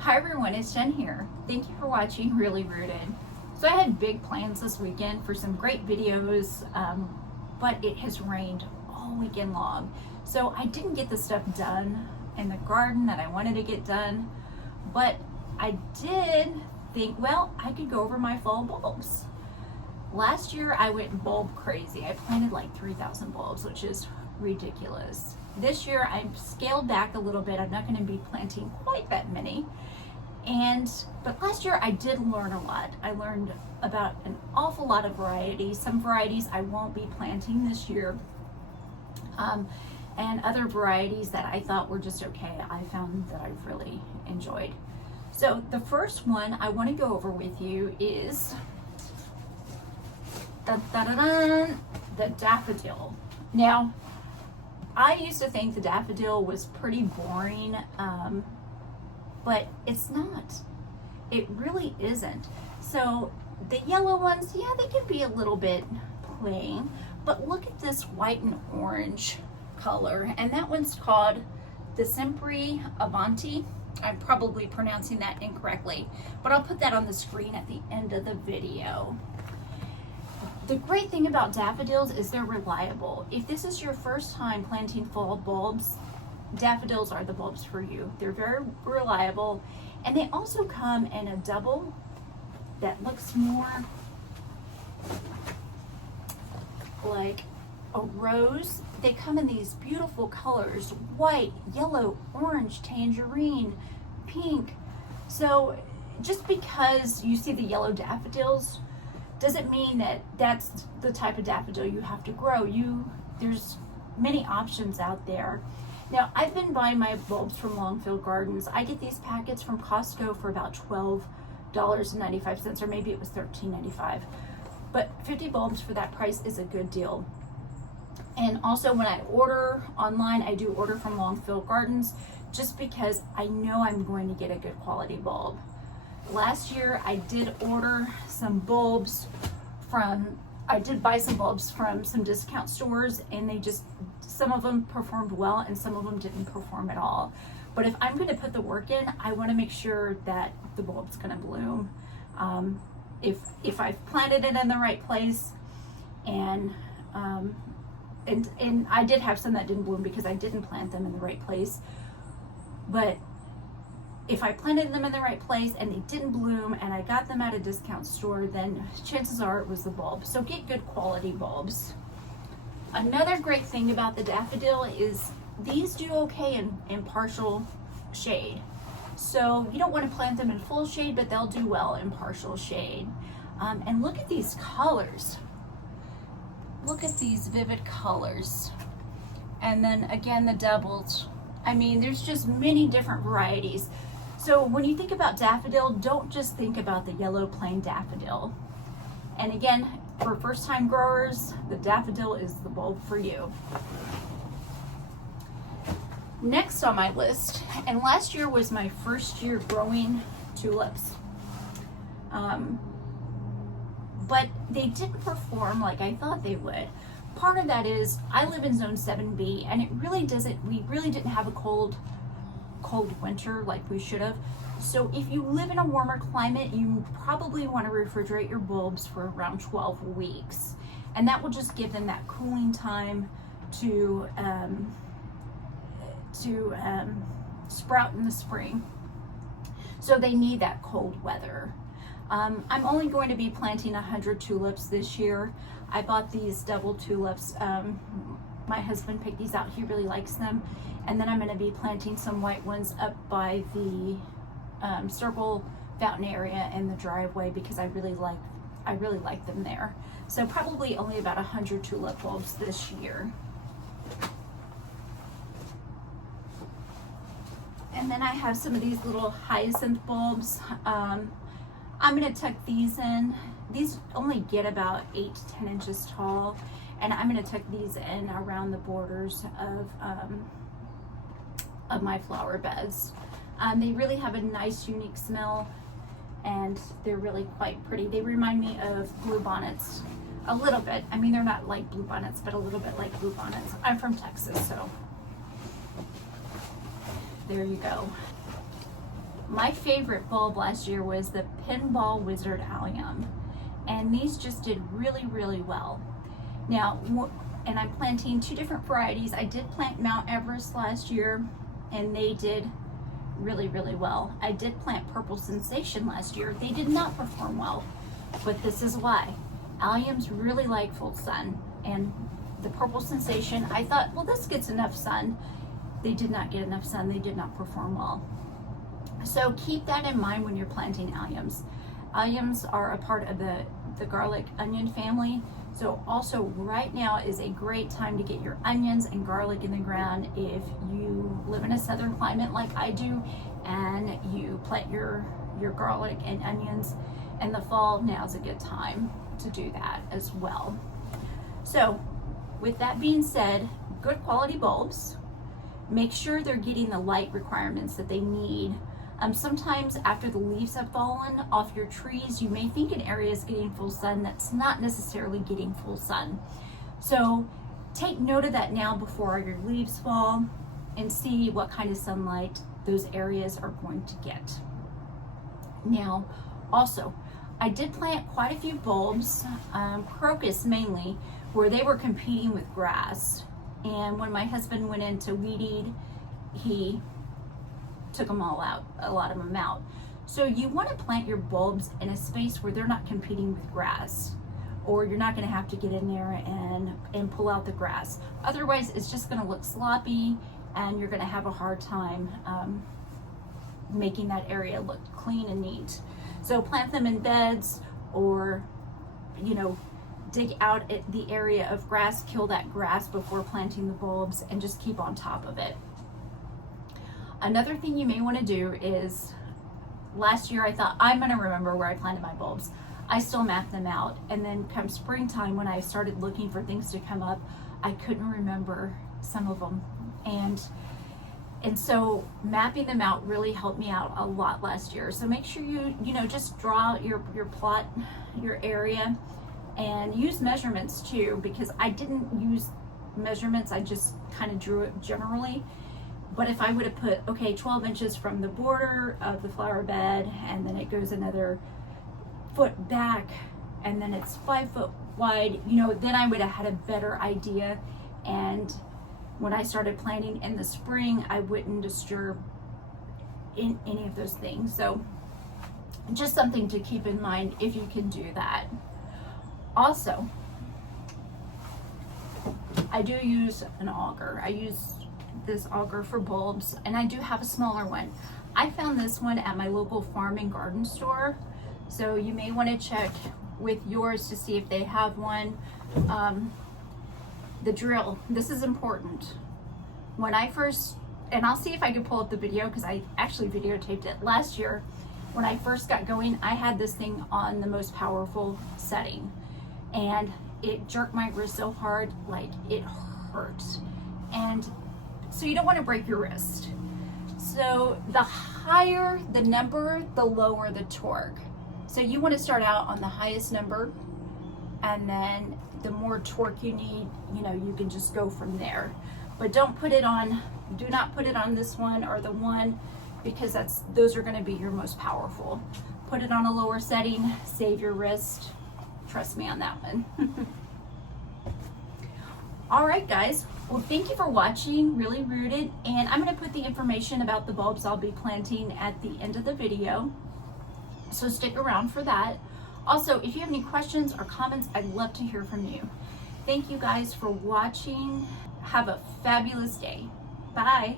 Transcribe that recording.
Hi everyone, it's Jen here. Thank you for watching Really Rooted. So I had big plans this weekend for some great videos, but it has rained all weekend long. So I didn't get the stuff done in the garden that I wanted to get done, but I did think, well, I could go over my fall bulbs. Last year I went bulb crazy. I planted like 3,000 bulbs, which is ridiculous. This year I've scaled back a little bit. I'm not going to be planting quite that many. But last year I did learn a lot. I learned about an awful lot of varieties. Some varieties I won't be planting this year. And other varieties that I thought were just okay, I found that I've really enjoyed. So the first one I want to go over with you is the daffodil. Now, I used to think the daffodil was pretty boring, but it's not. It really isn't. So the yellow ones, yeah, they can be a little bit plain, but look at this white and orange color, and that one's called the Sempre Avanti. I'm probably pronouncing that incorrectly, but I'll put that on the screen at the end of the video. The great thing about daffodils is they're reliable. If this is your first time planting fall bulbs, daffodils are the bulbs for you. They're very reliable, and they also come in a double that looks more like a rose. They come in these beautiful colors: white, yellow, orange, tangerine, pink. So just because you see the yellow daffodils doesn't mean that that's the type of daffodil you have to grow. There's many options out there. Now, I've been buying my bulbs from Longfield Gardens. I get these packets from Costco for about $12.95, or maybe it was $13.95. But 50 bulbs for that price is a good deal. And also when I order online, I do order from Longfield Gardens just because I know I'm going to get a good quality bulb. Last year I did order some bulbs I did buy some bulbs from some discount stores, and some of them performed well and some of them didn't perform at all. But if I'm going to put the work in, I want to make sure that the bulb's going to bloom. If I've planted it in the right place, and I did have some that didn't bloom because I didn't plant them in the right place. But if I planted them in the right place and they didn't bloom and I got them at a discount store, then chances are it was the bulb. So get good quality bulbs. Another great thing about the daffodil is these do okay in partial shade. So you don't want to plant them in full shade, but they'll do well in partial shade. And look at these colors. Look at these vivid colors. And then again, the doubles. I mean, there's just many different varieties. So when you think about daffodil, don't just think about the yellow plain daffodil. And again, for first time growers, the daffodil is the bulb for you. Next on my list, and last year was my first year growing tulips. But they didn't perform like I thought they would. Part of that is I live in zone 7B, and we really didn't have a cold winter like we should have. So if you live in a warmer climate, you probably want to refrigerate your bulbs for around 12 weeks. And that will just give them that cooling time to sprout in the spring. So they need that cold weather. I'm only going to be planting 100 tulips this year. I bought these double tulips. My husband picked these out. He really likes them. And then I'm going to be planting some white ones up by the circle fountain area in the driveway because I really like them there. So probably only about 100 tulip bulbs this year. And then I have some of these little hyacinth bulbs. I'm going to tuck these in. These only get about 8 to 10 inches tall, and I'm going to tuck these in around the borders of my flower beds. They really have a nice, unique smell, and they're really quite pretty. They remind me of bluebonnets a little bit. I mean, they're not like bluebonnets, but a little bit like bluebonnets. I'm from Texas, so there you go. My favorite bulb last year was the Pinball Wizard Allium, and these just did really, really well. Now, and I'm planting 2 different varieties. I did plant Mount Everest last year, and they did really, really well. I did plant Purple Sensation last year. They did not perform well, but this is why. Alliums really like full sun, and the Purple Sensation, I thought, well, this gets enough sun. They did not get enough sun. They did not perform well. So keep that in mind when you're planting alliums. Alliums are a part of the garlic onion family. So also right now is a great time to get your onions and garlic in the ground if you live in a southern climate like I do, and you plant your garlic and onions in the fall. Now's a good time to do that as well. So with that being said, good quality bulbs. Make sure they're getting the light requirements that they need. Sometimes after the leaves have fallen off your trees, you may think an area is getting full sun that's not necessarily getting full sun. So take note of that now before your leaves fall, and see what kind of sunlight those areas are going to get. Now, also, I did plant quite a few bulbs, crocus mainly, where they were competing with grass. And when my husband went in to weed eat, he took them all out, a lot of them out. So you want to plant your bulbs in a space where they're not competing with grass, or you're not going to have to get in there and pull out the grass. Otherwise, it's just going to look sloppy, and you're going to have a hard time making that area look clean and neat. So plant them in beds, or, you know, dig out the area of grass, kill that grass before planting the bulbs, and just keep on top of it. Another thing you may want to do is, last year I thought, I'm going to remember where I planted my bulbs. I still mapped them out, and then come springtime when I started looking for things to come up, I couldn't remember some of them. And so mapping them out really helped me out a lot last year. So make sure you just draw out your plot, your area, and use measurements too, because I didn't use measurements, I just kind of drew it generally. But if I would have put, okay, 12 inches from the border of the flower bed, and then it goes another foot back, and then it's 5 foot wide, then I would have had a better idea. And when I started planting in the spring, I wouldn't disturb in any of those things. So just something to keep in mind if you can do that. Also, I do use an auger. I use this auger for bulbs, and I do have a smaller one. I found this one at my local farm and garden store, so you may want to check with yours to see if they have one. The drill, this is important. When I first, and I'll see if I can pull up the video because I actually videotaped it last year. When I first got going, I had this thing on the most powerful setting, and it jerked my wrist so hard, like it hurt. And so you don't want to break your wrist. So the higher the number, the lower the torque. So you want to start out on the highest number, and then the more torque you need, you can just go from there. But do not put it on this one or the one, because those are going to be your most powerful. Put it on a lower setting, save your wrist. Trust me on that one. All right, guys. Well, thank you for watching Really Rooted, and I'm going to put the information about the bulbs I'll be planting at the end of the video, so stick around for that. Also, if you have any questions or comments, I'd love to hear from you. Thank you guys for watching. Have a fabulous day. Bye.